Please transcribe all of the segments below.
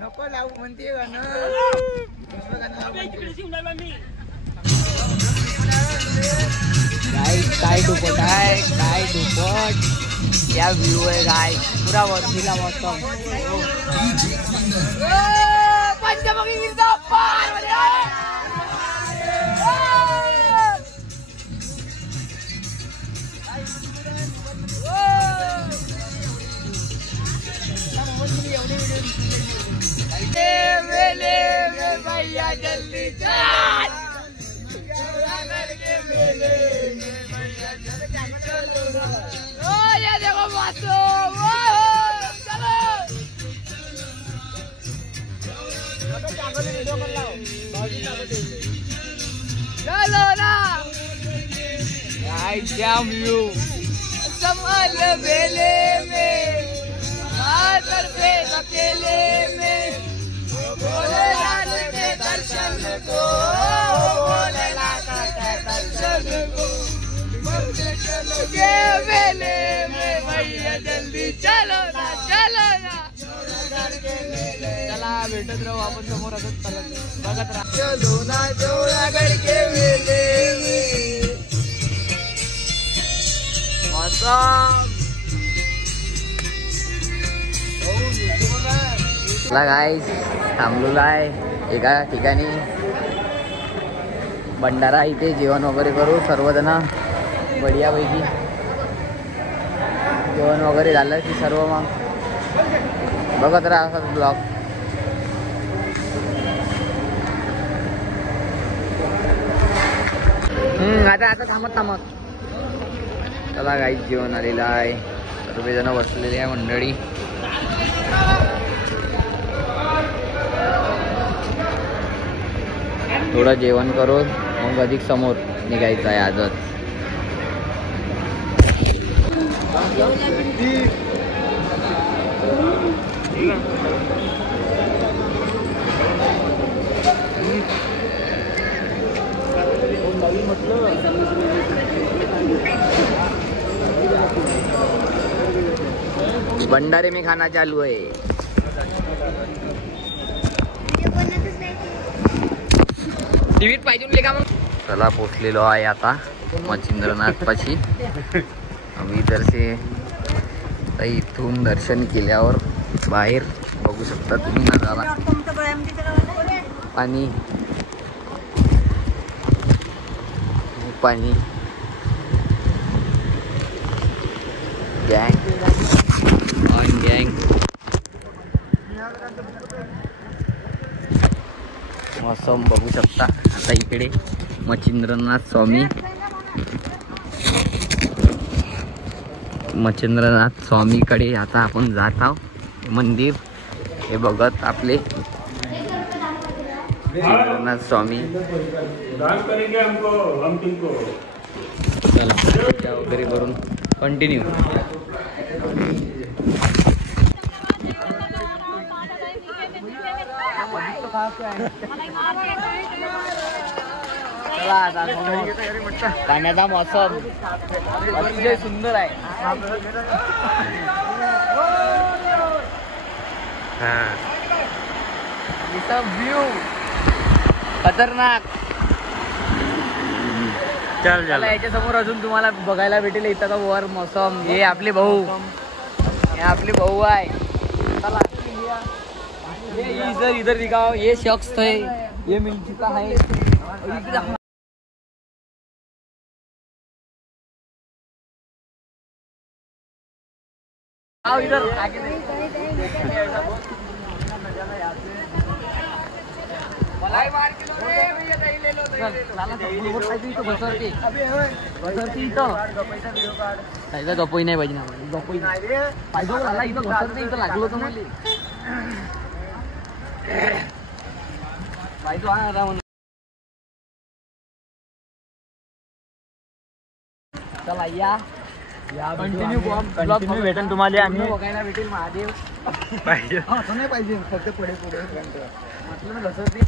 नको लावू म्हणते गाणं काय दुपट आहे काय दुपट या व्ह्यू आहे काय पुरा वरतीला मौसम पंचमुखी गिरजा पार भैया जल्दी चल ये देखो मासूम चलो ना I damn you संभाल बेले में आदर पे अकेले में भोलेनाथ के दर्शन को भोलेनाथ के दर्शन को ये मेले में भैया जल्दी चलो ना चला भेटत राहू आपण समोर असंच बघत राहा चलो ना जोरागड के मेले में गाइस थांबलेलो आहे एका ठिकाणी भंडारा इथे जेवण वगैरे करू सर्वजण बढिया पैकी जेवण वगैरे झालं की सर्व मग बघत राहा असाच ब्लॉग आता थांबत चला गाईस जेवण आलेलं आहे सर्वजण बसलेले आहे मंडळी थोडं जेवण करून मग अधिक समोर निघायचं आहे आजच भंडारे में खाना चालू है टीव्हीत पाहिजे का मग चला पोचलेलो आहे आता मच्छिंद्रनाथ पाशी आम्ही इधरसे इथून दर्शन केल्यावर बाहेर बघू शकता तुम्ही नजारा पाणी पाणी गँग ऑन गँग मौसम बघू शकता आता इकडे मच्छिंद्रनाथ स्वामीकडे आता आपण जात आहोत मंदिर हे बघत आपले मच्छिंद्रनाथ स्वामी चला पूजा वगैरे करून कंटिन्यू पाण्याचा मौसम अतिशय सुंदर आहे व्ह्यू खतरनाक चला याच्या समोर अजून तुम्हाला बघायला भेटेल इथं वर मौसम हे आपले भाऊ आहे चला ये इधर दिखाओ ये शख्स है ये मिल चुका है इधर आगे गपोई नाही पाहिजे ना गपोई पाहिजे इथं घसरते इथं लागलो तर मला पाहिजे चला या कंटिन्यू भेटेल तुम्हाला आम्ही बघायला भेटेल महादेव पाहिजे नाही पाहिजे फक्त पुढे म्हटलं ना घसरते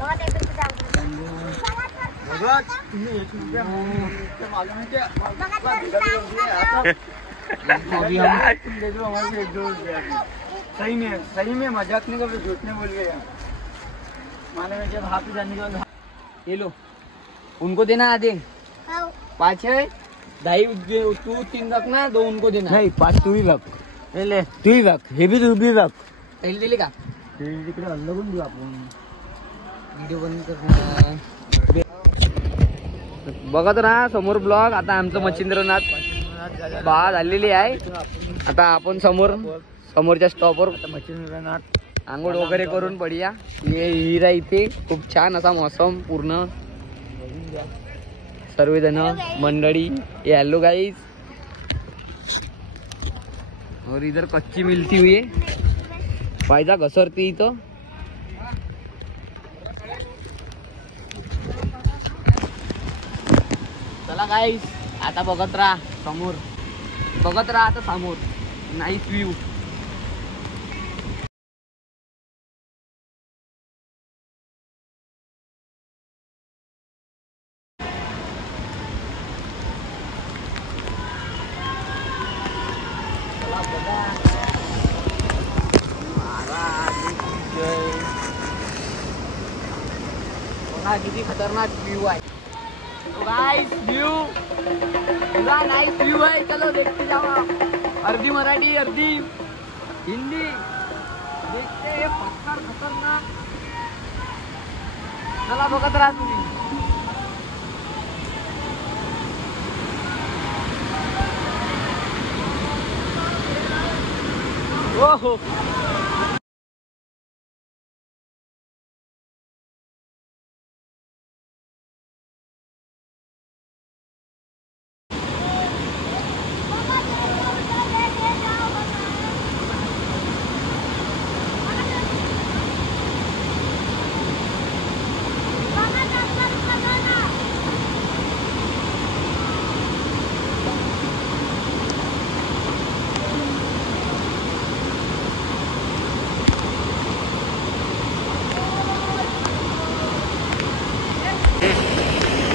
सही में मजाक नहीं कर रहे, झूठ नहीं बोल गया। माने जब हाथ पे जाने के बाद ये लो, उनको देना आधे। 5 है, 2.5 तू 3 रखना, 2 उनको देना। नहीं 5 तू ही रख, ले तू ही रख, हे भी तू भी रख। पहिले दिले का? तिकडे अलगून देऊ आपण, व्हिडिओ बंद कर. बघत राहा समोर ब्लॉग. आता आमचं मच्छिंद्रनाथ बा झालेली आहे. आता आपण समोरच्या स्टॉपवर मच्छिंद्रनाथ आंघोळ वगैरे करून पडूया. ये हिरा इथे खूप छान असा मौसम पूर्ण. सर्वजण मंडळी हेलो गाइस. और इधर कच्ची मिलती हुई है, पायजा घसरती इथं. चला गाइस, आता बघत राहा समोर, बघत राहा आता समोर. Nice view. किती खतरनाक व्यू आहे. गाइस व्यू पूरा नाइस व्यू है. चलो देखते जाओ. अर्धी मराठी अर्धी हिंदी देखते हैं. पत्थर खतरनाक. चला बघत राहा तुम्ही. ओहो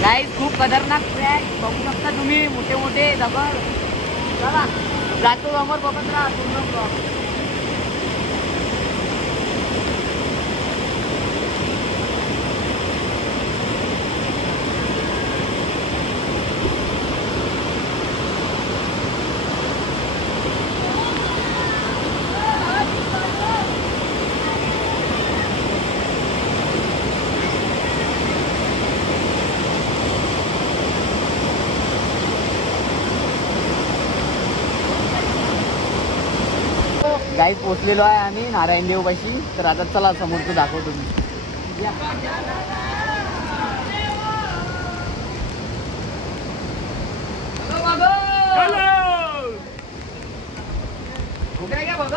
गाइस, खूप खतरनाक ट्रॅक बघू शकता तुम्ही. मोठे मोठे दगड. चला जातो समोर, बघत राहा पूर्ण ब्लॉग. गाईस पोचलेलो आहे आम्ही नारायण देव पाशी. तर आता चला समोरचं दाखवतो मी. कुठे काय बघ.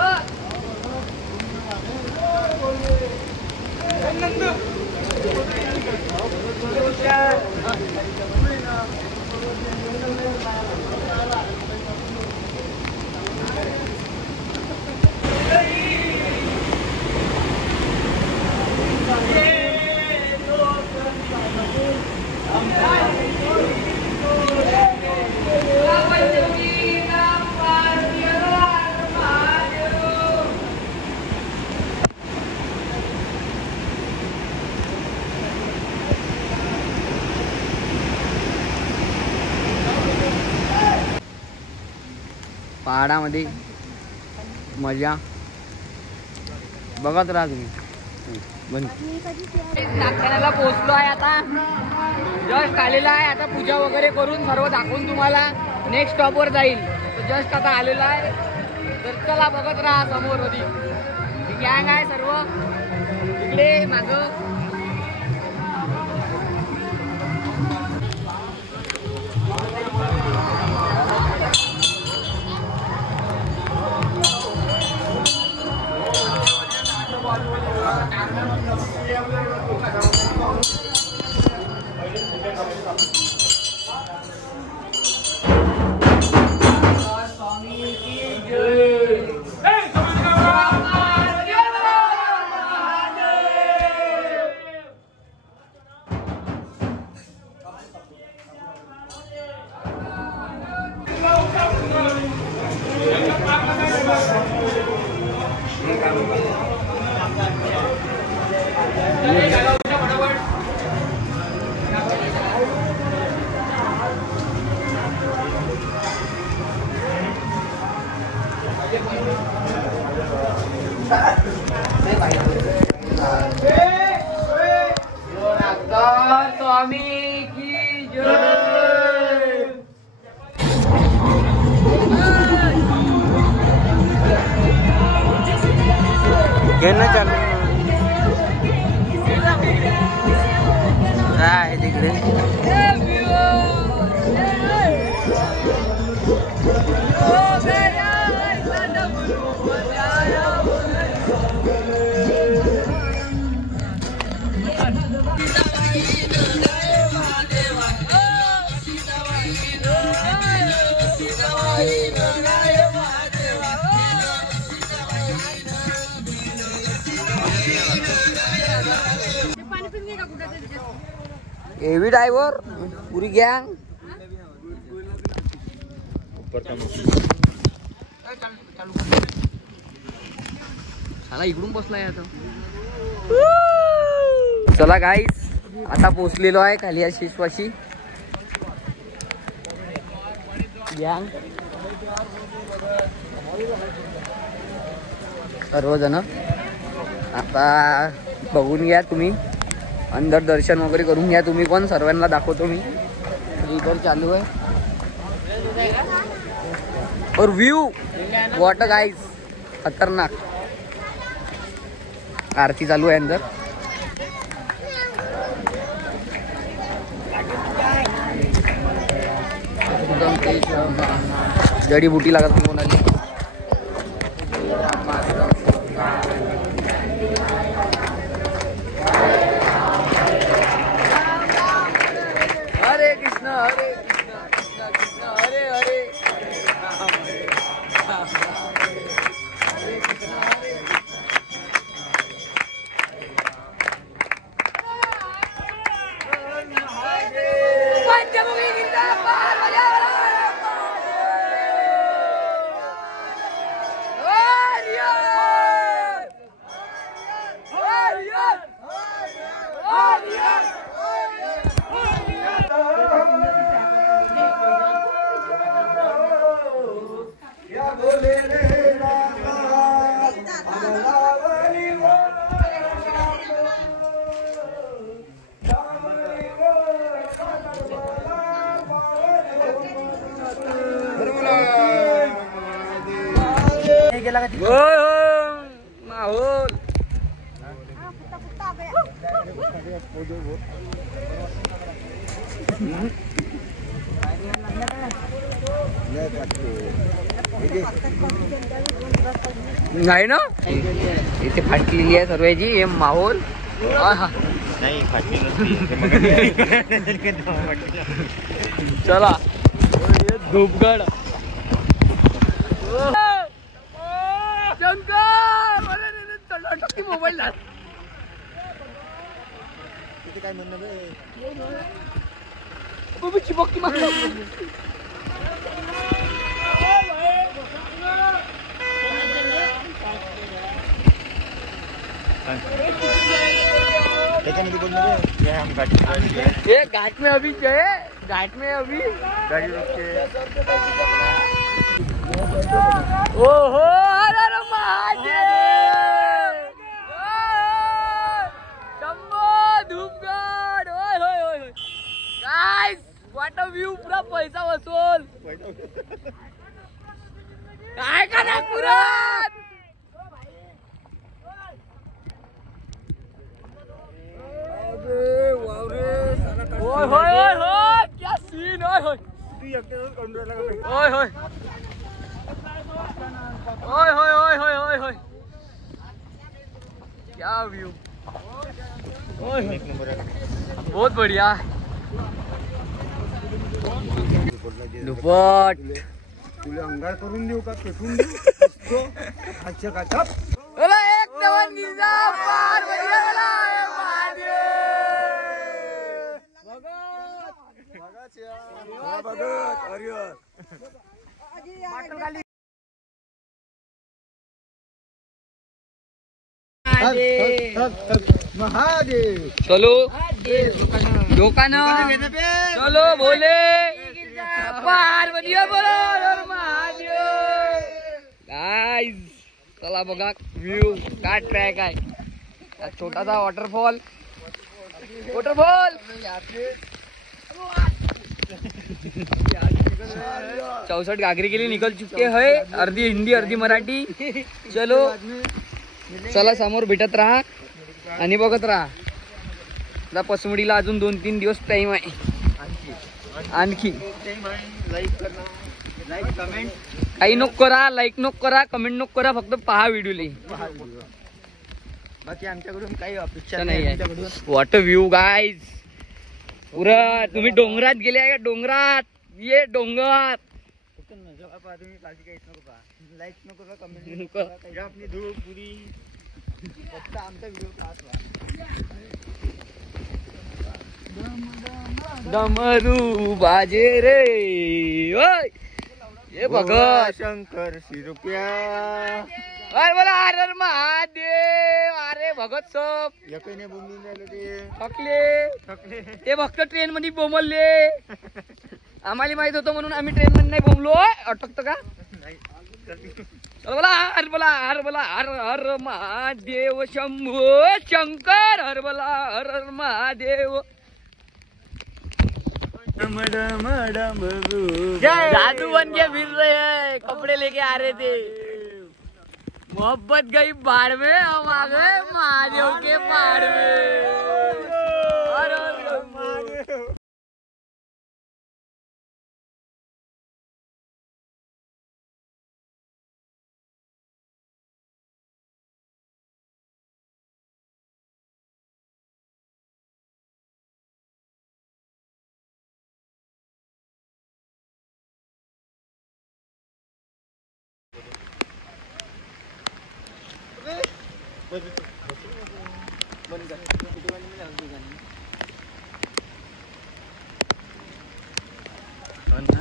पहाडामध्ये मजा बघत राहा तुम्ही. नागठाण्याला पोहोचलो आहे. आता जस्ट आलेला आहे. आता पूजा वगैरे करून सर्व दाखवून तुम्हाला नेक्स्ट स्टॉपवर जाईल. जस्ट आता आलेला आहे. तर चला बघत राहा समोर. मध्ये गँग आहे सर्व इकडे मागं. स्वामी की जय। घेणं चालू आहे तिकडे. हेवी ड्रायव्हर पुरी गँग साला इकडून बसलाय आता. चला गाईस आता पोचलेलो आहे खाली या शिशवाशी गँग सर्वजण. आता बघून घ्या तुम्ही, अंदर दर्शन वगैरे करून घ्या तुम्ही पण. सर्वांना दाखवतो मी. इधर चालू आहे और व्यू वॉटर गाइस खतरनाक. आरती चालू आहे अंदर. जड़ी बूटी लागत कोणाली. हरे कृष्ण कृष्ण कृष्ण हरे हरे. माहौल नाही ना. इथे फाटलेली आहे सर्वांची. हे माहोल नाही फाटली नसती. चला धूपगड शंकर मोबाईल काय म्हणणं चिपकी मार. ये घाट में अभी गए. घाट में अभी गाड़ी रोक के. ओहो हर महादेव. शंभो धूपगड. ओय होय होय गाइस व्हाट अ व्यू. पुरा पैसा वसूल. काय का नागपुरात. ओय होय होय होय क्या सीन. ओय होय ओय होय ओय होय ओय होय ओय होय क्या व्यू. बहुत बढ़िया. दुपट तुला अंगार करून देऊ का पेटून देऊ. अच्छा का एक नवन गिजा पार महादेव चलो दुकान चलो बोले पार्वती बोलो हर महादेव गाइस चला बघा व्ह्यू काय ट्रॅक आहे छोटासा वॉटरफॉल 64 घागरी के लिए निकल चुके हैं अर्धी हिंदी अर्धी मराठी चलो चला समोर भेटत राहा आणि बघत राहा पसमडीला अजून 2-3 दिवस टाइम आहे आणखी काही नको करा लाईक नको करा कमेंट नको करा फक्त पहा व्हिडिओ बाकी आमच्याकडून काही अपेक्षा नाही आहे व्हॉट अ व्ह्यू गाईज पुरा तुम्ही डोंगरात गेले आहे का डोंगरात ये डोंगर तुम्ही काळजी काहीच नको पहा लाईक नको करा कमेंट नको करा आपली धूळ पुरी फक्त आमचा व्हिडिओ पाहत डमरू बाजे रे ओय ये भगत शंकर शिरुप्या अरे बोला हर महादेव अरे भगत सब एकही नाही बोलून राहिले ते थकले ते फक्त ट्रेन मध्ये बोंबलले आम्हाला माहित होतं म्हणून आम्ही ट्रेन मध्ये नाही बोंबलो अटकतो का बोला हर हर महादेव शंभो शंकर हर बोला हर महादेव जादू बन के फिर रहे हैं कपड़े लेके आ रहे थे मोहब्बत गई बाढ़ में हम आ गए महादेव के पहाड़ में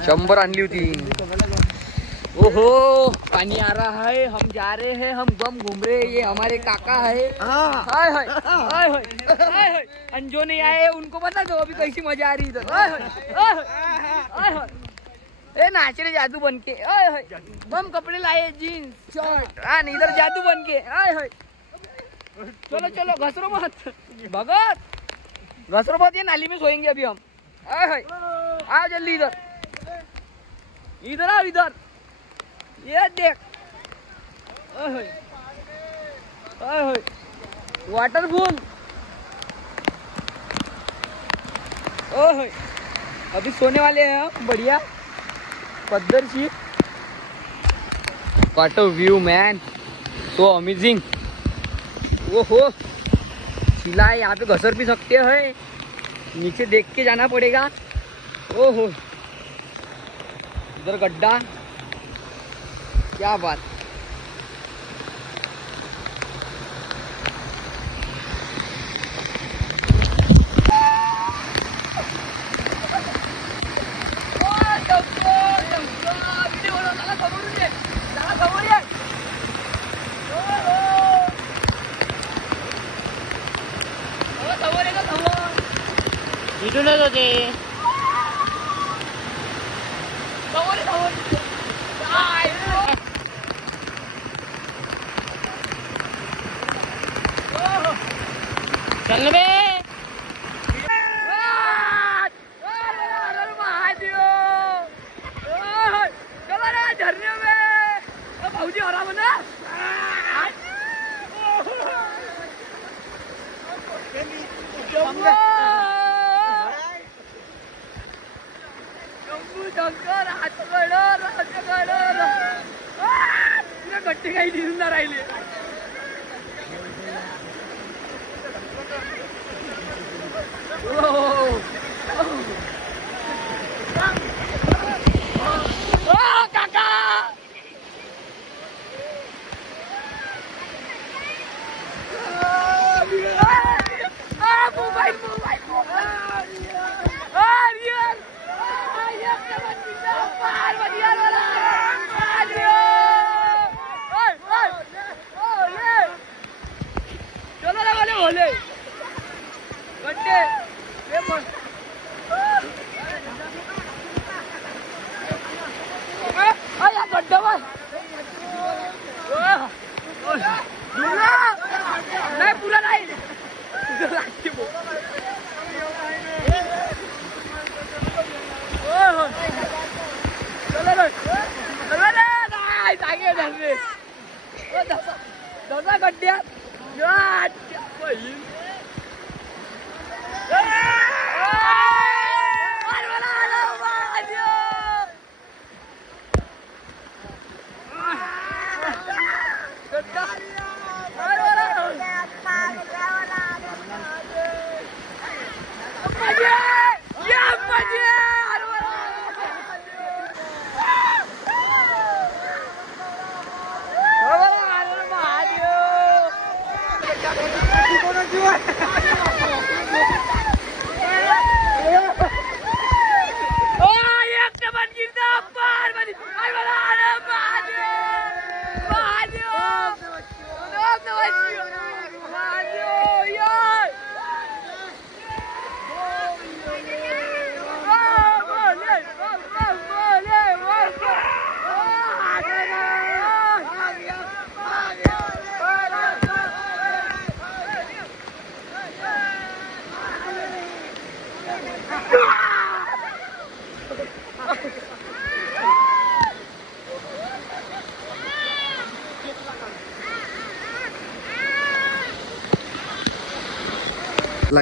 शंभर आणली होती ओहो पानी आ रहा है हम जा रहे हैं हम गम घूम रहे हैं ये हमारे काका है हाय हाय हाय हाय हाय अंजो नहीं आए उनको बता दो अभी कैसी मजा आ रही इधर हाय हाय हाय ए नाच रहे जादू बन के हाय हाय बम कपड़े लाए जीन्स शर्ट हाँ इधर जादू बन के हाय हाय चलो चलो घसरो मत भगत घसरो मत ये नाली में सोएंगे अभी हम हाय हाय आओ जल्दी इधर इधर आओ इधर ये देख वाटरफॉल अभी सोने वाले हैं हम बढ़िया पद्धरशी what a view man so amazing ओहो शिला यहाँ पे घसर भी सकते हैं नीचे देख के जाना पड़ेगा ओहो इधर गड्ढा क्या बात इथूनच होते चल बे चलो ना झरने में भाऊजी हरा बना शंकर गट्टे काही दिसून ना राहिले काका चलो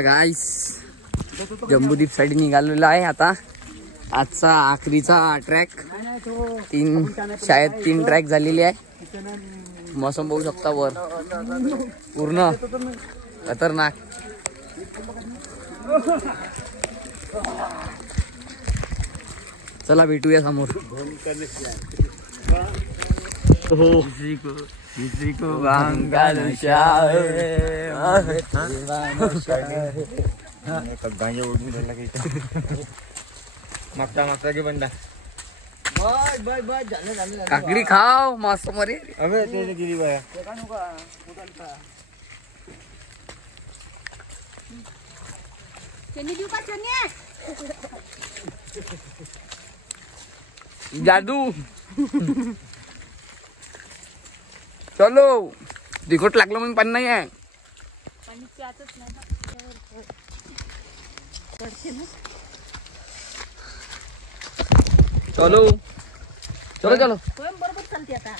गाईस जम्बूदीप साठी निघालेला आहे आता. आजचा आखरीचा ट्रॅक. शायद 3 ट्रॅक झालेले आहे. मौसम बघू शकता वर पूर्ण खतरनाक. चला भेटूया समोर. किसी को भांगा नशा मागता मागता की बंदा काकडी खाव मस्त मरे. अबे ते गिरी बाया जादू. चलो तिखट लागलं म्हणून पाणी नाही आहे. चलो चलो चलो. बरोबर चालते आता.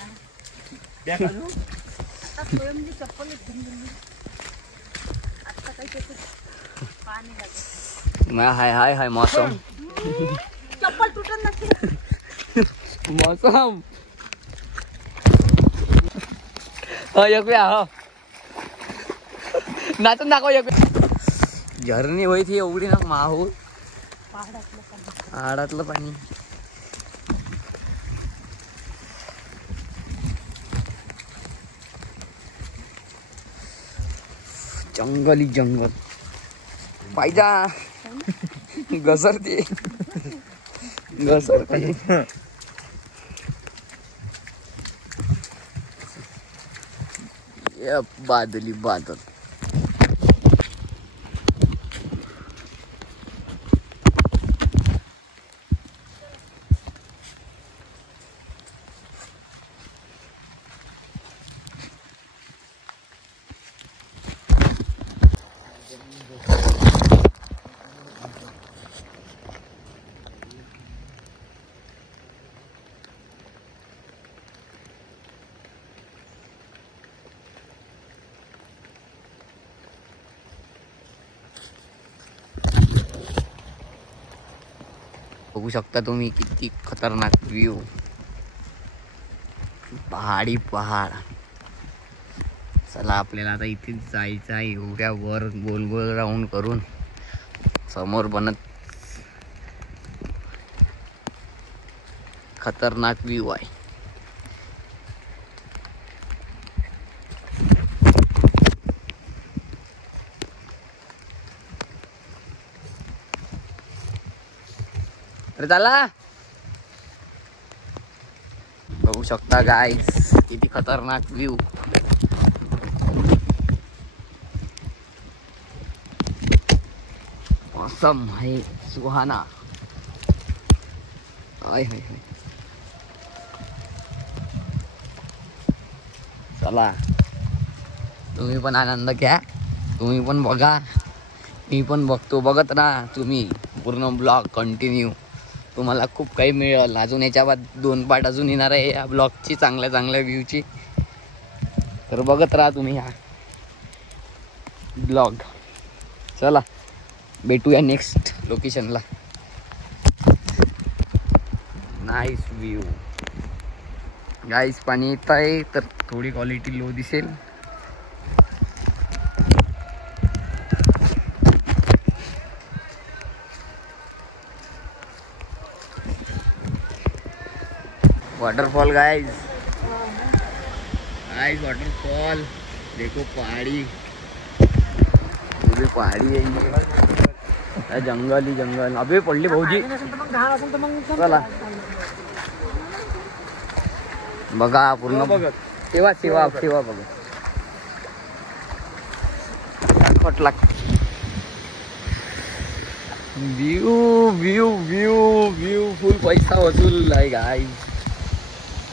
हाय हाय हाय मौसम. चप्पल तुटत नसते. मौसम नाचून दाखव. झरणी होई थी एवढी ना माहूल पहाडातलं पाणी. जंगली जंगल पाहिजा घसरते घसरते. बादली बादल. बघू शकता तुम्ही किती खतरनाक व्ह्यू. पहाडी पहाड. चला आपल्याला आता इथेच जायचं आहे. एवढ्या वर गोल गोल राऊंड करून समोर बनत खतरनाक व्ह्यू आहे. अरे चला. बघू शकता गाईस किती खतरनाक व्ह्यू. मौसम है सुहाना. आय हाय हाय. चला तुम्ही पण आनंद घ्या. तुम्ही पण बघा. मी पण बघतो. बघत राहा तुम्ही पूर्ण ब्लॉग कंटिन्यू. तुम्हाला खूप काही मिळेल. अजून याच्या बाद 2 पार्ट अजून येणार आहे या ब्लॉगची चांगल्या चांगल्या व्ह्यूची. तर बघत राहा तुम्ही हा ब्लॉग. चला भेटूया नेक्स्ट लोकेशनला. नाईस व्ह्यू गाईस. पाणी येत आहे तर थोडी क्वालिटी लो दिसेल. वाटरफॉल गाइस, गाइस वाटरफॉल देखो. पहाड़ी, ये पहाड़ी है ये, जंगल ही जंगल. अबे पडली भाऊजी. चला बघा पूर्ण सेवा सेवा सेवा बघा. खटला व्यू व्यू व्यू व्यू फुल पैसा वसूल आहे गाइस.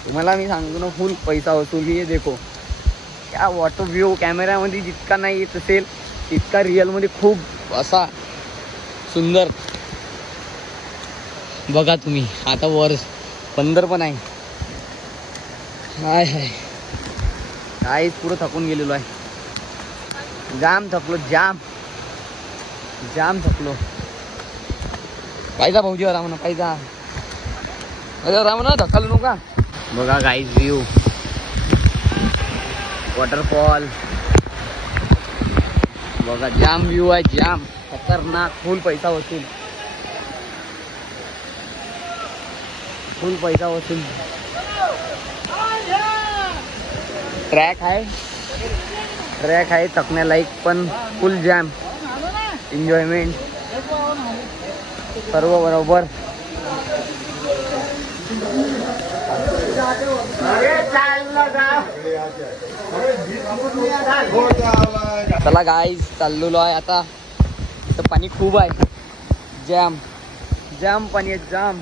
तुम्हाला मी सांगतो ना, फुल पैसा वसूल. हे देखो क्या वॉटर व्यू. कॅमेऱ्यामध्ये जितका नाही येत असेल तितका रिअलमध्ये खूप असा सुंदर. बघा तुम्ही आता वर बंदर पण आहे. हाय काय पुरं थकून गेलेलो आहे. जाम थकलो, जाम जाम थकलो. पाहिजा भाऊजी आराम ना, पाहिजा आराम ना, धक्कालू नका. बघा गाईज व्ह्यू, वॉटरफॉल बघा. जाम व्ह्यू आहे, जाम खतरनाक. फुल पैसा वसूल, फुल पैसा वसूल. ट्रॅक आहे थकण्या लाईक, पण फुल जॅम. एन्जॉयमेंट सर्व बरोबर. चला गाईज चाललेलो आहे आता. इथं पाणी खूप आहे, जाम जाम पाणी आहे, जाम.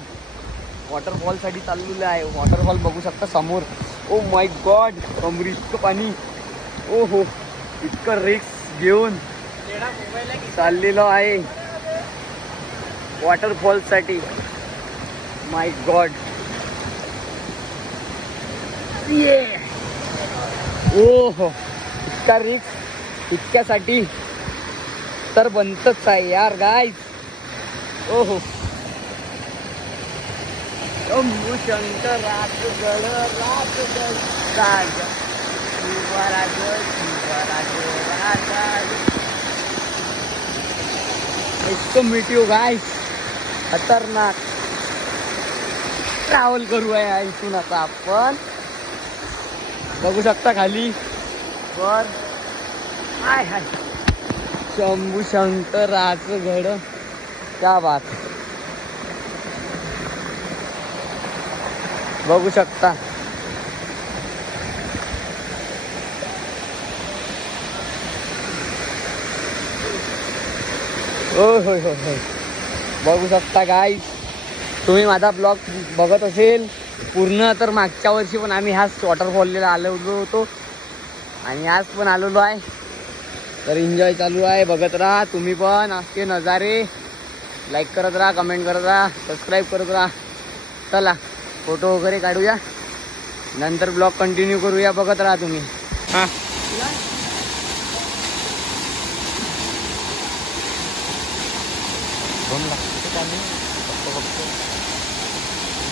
वॉटरफॉल साठी चाललेलं आहे. वॉटरफॉल बघू शकता समोर. ओ माय गॉड, कमर इतकं पाणी. ओ हो, इतकं रिस्क घेऊन चाललेलो आहे वॉटरफॉल साठी. माय गॉड. ओ हो, इतका रिस्क इतक्यासाठी तर बनतच आहे यार गाईज. ओ हो, शंभू शंकर राजगड राजगड राजा शिवराज शिवराज राजा. इतकं मिटिओ गाईज, खतरनाक. ट्रॅव्हल करू आहे इथून आता आपण. बघू शकता खाली वर. हाय हाय, शंभू शंकर राजगड. क्या बात. बघू शकता. होय होय होय होय, बघू शकता गाईज. तुम्ही माझा ब्लॉग बघत असेल पूर्ण तर मागच्या वर्षी पण आम्ही ह्याच वॉटरफॉलला आलेलो होतो आणि आज पण आलेलो आहे. तर एन्जॉय चालू आहे. बघत राहा तुम्ही पण असे नजारे. लाईक करत राहा, कमेंट करत राहा, सबस्क्राईब करत राहा. चला फोटो वगैरे काढूया, नंतर ब्लॉग कंटिन्यू करूया. बघत राहा तुम्ही. हां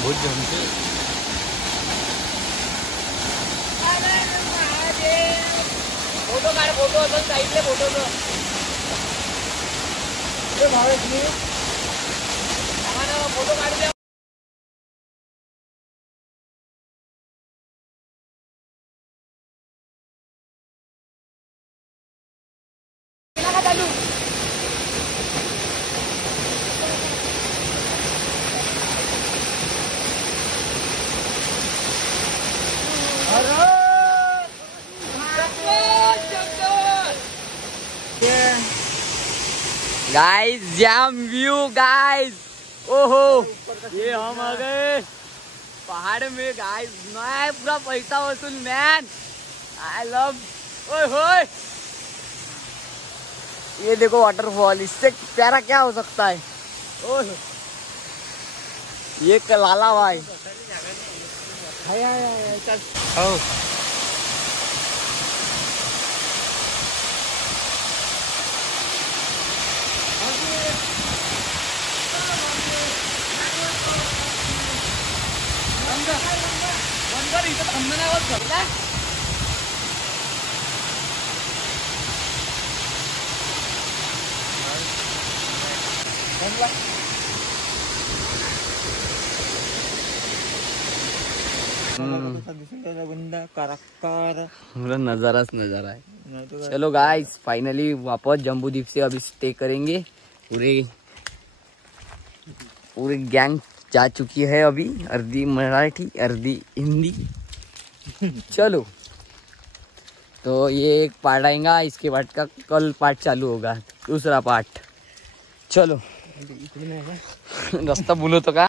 बहुत जमते. फोटो काढ, फोटो असेल साईडले फोटो फोटो काढ. गाइस जाम व्यू गाइस. ओहो, ये हम आ गए पहाड़ में गाइस. मैं पूरा पैसा वसूल मैन. I love. ओए होए, ये देखो वाटरफॉल. इससे प्यारा क्या हो सकता है. ओह, ये लाला भाई. इथं थांबण्यावर ठरला. बंदा कराकार नजाराच नजारा है. चलो गाइस फाइनली वापस जम्बू द्वीप से अभी स्टे करेंगे. पूरी गैंग जा चुकी है अभी. अर्धी मराठी अर्धी हिंदी. चलो तो ये एक पार्ट आएगा. इसके बाद का कल पार्ट चालू होगा दूसरा पार्ट. चलो रास्ता बोलो तो का